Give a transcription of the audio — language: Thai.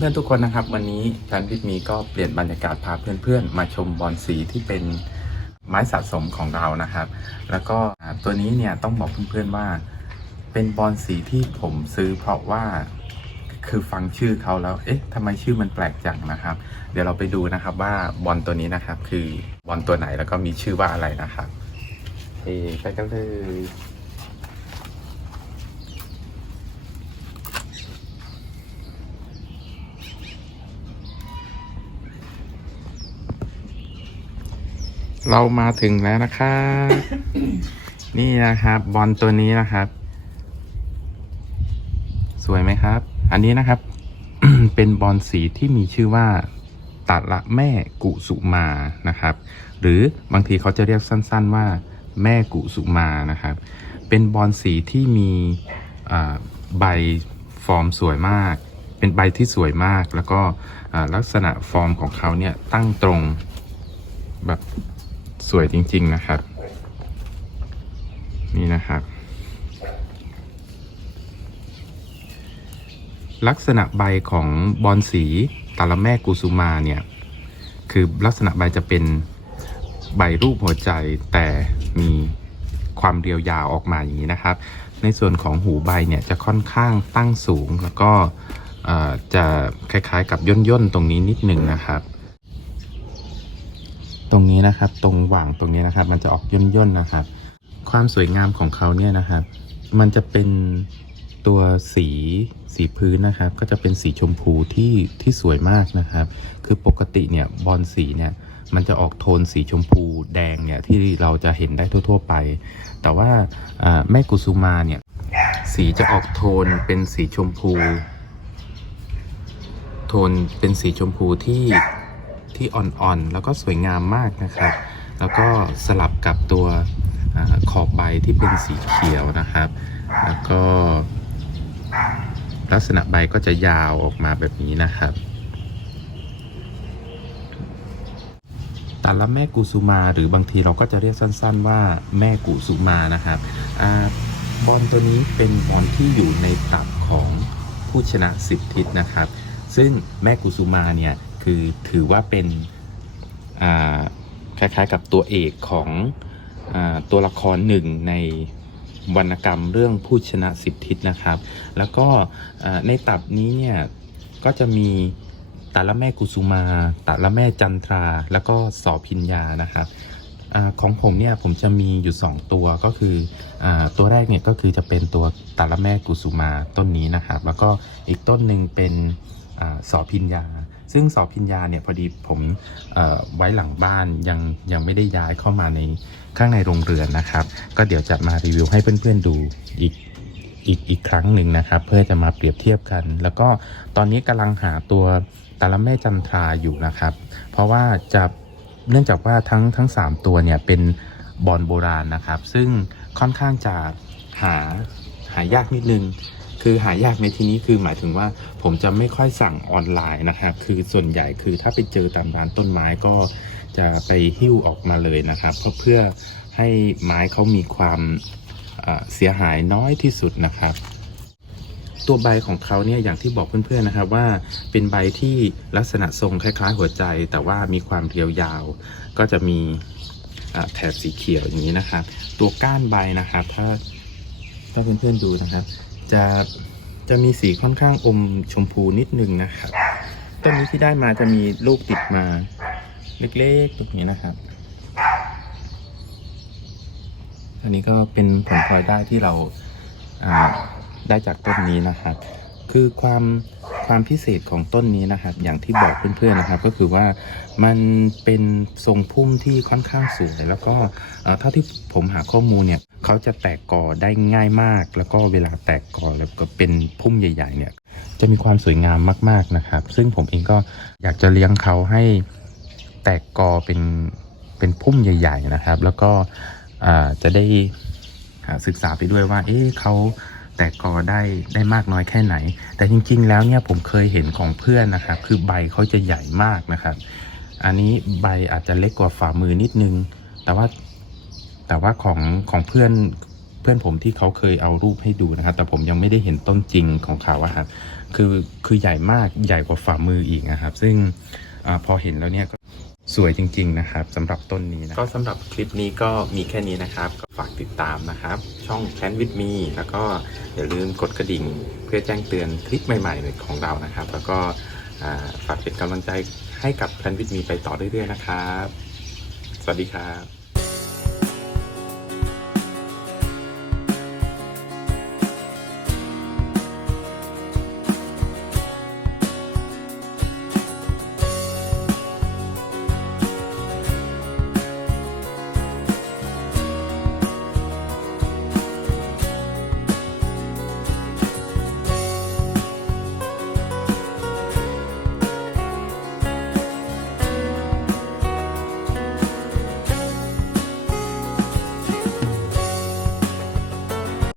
พื่อนๆทุกคนนะครับ วันนี้แฟนพิทมีก็เปลี่ยนบรรยากาศพาเพื่อนๆ มาชมบอลสีที่เป็นไม้สะสมของเรานะครับ แล้วก็ตัวนี้เนี่ยต้องบอกเพื่อนๆว่า เป็นบอลสีที่ผมซื้อเพราะว่าคือฟังชื่อเขาแล้ว เอ๊ะทำไมชื่อมันแปลกจังนะครับ เดี๋ยวเราไปดูนะครับว่าบอลตัวนี้นะครับ คือบอลตัวไหนแล้วก็มีชื่อว่าอะไรนะครับเฮ้ไปกันเลย เรามาถึงแล้วนะครับนี่นะครับ บอลตัวนี้นะครับ สวยไหมครับ อันนี้นะครับ เป็นบอลสีที่มีชื่อว่าตัดละแม่กุสุมานะครับ หรือบางทีเขาจะเรียกสั้น ๆว่า แม่กุสุมานะครับ เป็นบอลสีที่มีอ่าใบฟอร์มสวยมาก เป็นใบที่สวยมาก แล้วก็อ่าลักษณะฟอร์มของเขาเนี่ยตั้งตรงแบบ สวยจริง ๆ นะครับ นี่นะครับ ลักษณะใบของบอลสีตาละแม่กุสุมาเนี่ย คือลักษณะใบจะเป็นใบรูปหัวใจแต่มีความเรียวยาวออกมาอย่างนี้นะครับ ในส่วนของหูใบเนี่ยจะค่อนข้างตั้งสูงแล้วก็จะคล้ายๆกับย่นๆตรงนี้นิดหนึ่งนะครับ ตรงนี้นะครับ ตรงหว่างตรงนี้นะครับ มันจะออกย่นย่นๆนะครับ ความสวยงามของเขาเนี่ยนะครับ มันจะเป็นตัวสีสีพื้นนะครับ ก็จะเป็นสีชมพูที่ที่สวยมากนะครับ คือปกติเนี่ยบอลสีเนี่ยมันจะออกโทนสีชมพูแดงเนี่ยที่เราจะเห็นได้ทั่ว ๆ ไป แต่ว่าอ่าแม่กุสุมาเนี่ยสีจะออกโทนเป็นสีชมพู โทนเป็นสีชมพูที่ ที่อ่อนๆ แล้วก็สวยงามมากนะครับ แล้วก็สลับกับตัวอขอบใบที่เป็นสีเขียวนะครับ แล้วก็ ลักษณะใบก็จะยาวออกมาแบบนี้นะครับแต่ละแม่กุสุมา หรือบางทีเราก็จะเรียกสั้น ๆ ว่าแม่กุสุมานะครับอาบอลตัวนี้เป็นบอลที่อยู่ในตับของผู้ชนะสิบทิศนะครับ ซึ่งแม่กุสุมาเนี่ย คือถือว่าเป็นคล้ายๆกับตัวเอกของอตัวละครหนึ่งในวรรณกรรมเรื่องผู้ชนะสิบทิศนะครับ แล้วก็ในตับนี้เนี่ย ก็จะมีตาละแม่กุสุมาตาละแม่จันทรา แล้วก็สอพิญญานะครับอของผมเนี่ยผมจะมีอยู่ 2 ตัวก็คืออตัวแรกเนี่ยก็คือจะเป็นตัวตาละแม่กุสุมาต้นนี้นะครับ แล้วก็อีกต้นหนึ่งเป็นอสอพิญญา ซึ่งสอพิญญาเนี่ยพอดีผมไว้หลังบ้านยังยังไม่ได้ย้ายเข้ามาในข้างในโรงเรือนนะครับ ก็เดี๋ยวจะมารีวิวให้เพื่อนๆดูอีกอีกอีกครั้งหนึ่งนะครับ เพื่อจะมาเปรียบเทียบกัน แล้วก็ตอนนี้กำลังหาตัวตาละแม่จันทราอยู่นะครับ เพราะว่าจะเนื่องจากว่าทั้งทั้ง 3 ตัวเนี่ยเป็นบอลโบราณนะครับ ซึ่งค่อนข้างจะหาหายากนิดนึง คือหายากในที่นี้คือหมายถึงว่าผมจะไม่ค่อยสั่งออนไลน์นะครับ คือส่วนใหญ่คือถ้าไปเจอตามร้านต้นไม้ก็จะไปหิ้วออกมาเลยนะครับ เพราะเพื่อให้ไม้เขามีความเสียหายน้อยที่สุดนะครับ ตัวใบของเขาเนี่ยอย่างที่บอกเพื่อนๆนะครับว่าเป็นใบที่ลักษณะทรงคล้ายๆ หัวใจ แต่ว่ามีความเรียวยาว ก็จะมีแถบสีเขียวอย่างนี้นะครับ ตัวก้านใบนะครับ ถ้าถ้าเพื่อนๆดูนะครับ จะจะมีสีค่อนข้างอมชมพูนิดนึงนะครับต้นนี้ที่ได้มาจะมีลูกติดมาเล็กๆตรงนี้นะครับ อันนี้ก็เป็นผลพลอยได้ที่เราได้จากต้นนี้นะครับ คือความความพิเศษของต้นนี้นะครับ อย่างที่บอกเพื่อนๆนะครับ ก็คือว่ามันเป็นทรงพุ่มที่ค่อนข้างสูงแล้วก็เท่าที่ผมหาข้อมูลเนี่ย เขาจะแตกกอได้ง่ายมาก แล้วก็เวลาแตกกอแล้วก็เป็นพุ่มใหญ่ ๆ เนี่ย จะมีความสวยงามมาก ๆนะครับ ซึ่งผมเองก็อยากจะเลี้ยงเขาให้แตกกอเป็นเป็นพุ่มใหญ่ ๆ นะครับ แล้วก็จะได้ศึกษาไปด้วยว่า เอ๊ะเขาแตกกอได้ได้มากน้อยแค่ไหน แต่จริง ๆ แล้วเนี่ยผมเคยเห็นของเพื่อนนะครับ คือใบเขาจะใหญ่มากนะครับ อันนี้ใบอาจจะเล็กกว่าฝ่ามือนิดนึง แต่ว่า แต่ว่าของของเพื่อนเพื่อนผมที่เขาเคยเอารูปให้ดูนะครับ แต่ผมยังไม่ได้เห็นต้นจริงของเขาอะครับคือคือใหญ่มากใหญ่กว่าฝ่ามืออีกนะครับ ซึ่งอพอเห็นแล้วเนี่ยก็สวยจริง ๆ นะครับสำหรับต้นนี้นะก็สำหรับคลิปนี้ก็มีแค่นี้นะครับ ก็ฝากติดตามนะครับ ช่อง Plan with me แล้วก็อย่าลืมกดกระดิ่ง เพื่อแจ้งเตือนคลิปใหม่ๆของเรานะครับ แล้วก็ฝากเป็นกำลังใจให้กับ Plan with me ไปต่อเรื่อยๆนะครับ สวัสดีครับ